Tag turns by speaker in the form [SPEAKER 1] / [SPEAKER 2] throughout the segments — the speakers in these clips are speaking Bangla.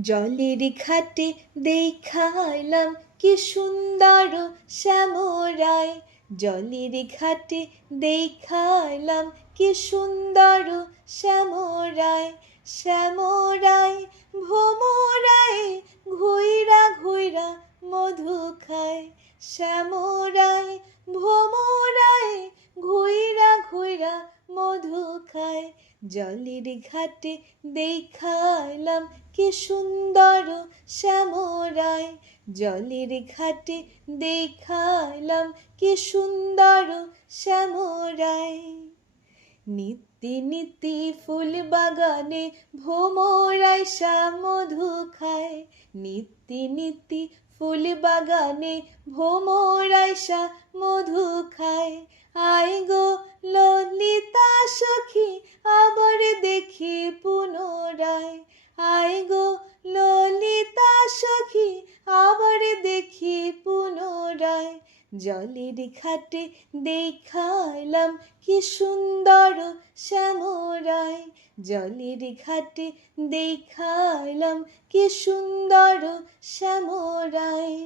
[SPEAKER 1] জলের ঘাটে দেখাইলাম কি সুন্দর শ্যামরায়। জলের ঘাটে দেখাইলাম কি সুন্দর শ্যামরায়। শ্যামরায় ভোমরায় ঘুইরা ঘুইরা মধু খায়। শ্যামরায় জলের ঘাটে দেখাইলাম কি সুন্দর শ্যামরায়। জলের ঘাটে দেখাইলাম কি সুন্দর শ্যামরায়। নিত্যি নিত্যি ফুল বাগানে ভোমরায় মধু খায়। নিত্যি নিত্যি ফুল বাগানে ভোমরায় মধু খায়। আয় গো জলের ঘাটে দেখাইলাম কি সুন্দর শ্যামরায়। জলের ঘাটে দেখাইলাম কি সুন্দর শ্যামরায়।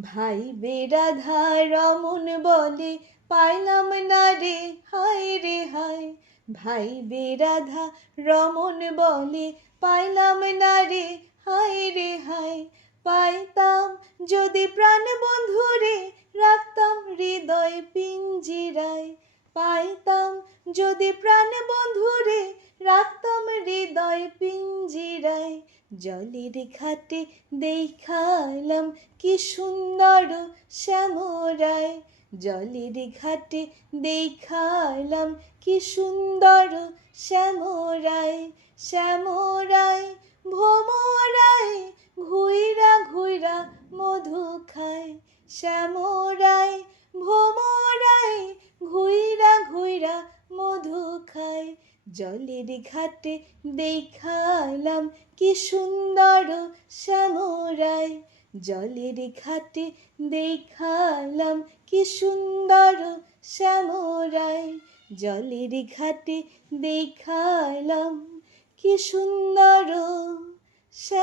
[SPEAKER 1] ভাই বেরাধা রমন বলে, পাইলাম না রে, হায় রে হায়। ভাই বেরাধা রমন বলে, পাইলাম না রে, হায় রে হায়। পাইতাম যদি প্রাণ বন্ধুরে রাখতাম হৃদয় পিঞ্জিরায়, পাইতাম। যদি প্রাণ বন্ধুরে রাখতাম হৃদয় পিঞ্জিরায়, জলের ঘাটে দেখালাম কি সুন্দর শ্যামরায়। জলের ঘাটে দেখালাম কি সুন্দর শ্যামরায় শ্যামরায় ভোমরায় খায় শ্যামরায় ভোমরায় ঘুইরা ঘুইরা মধু খায়। জলের ঘাটে দেখালাম কি সুন্দর শ্যামরায় জলের ঘাটে দেখালাম কি সুন্দর শ্যামরায় জলের ঘাটে দেখালাম কি সুন্দর শ্যামরায়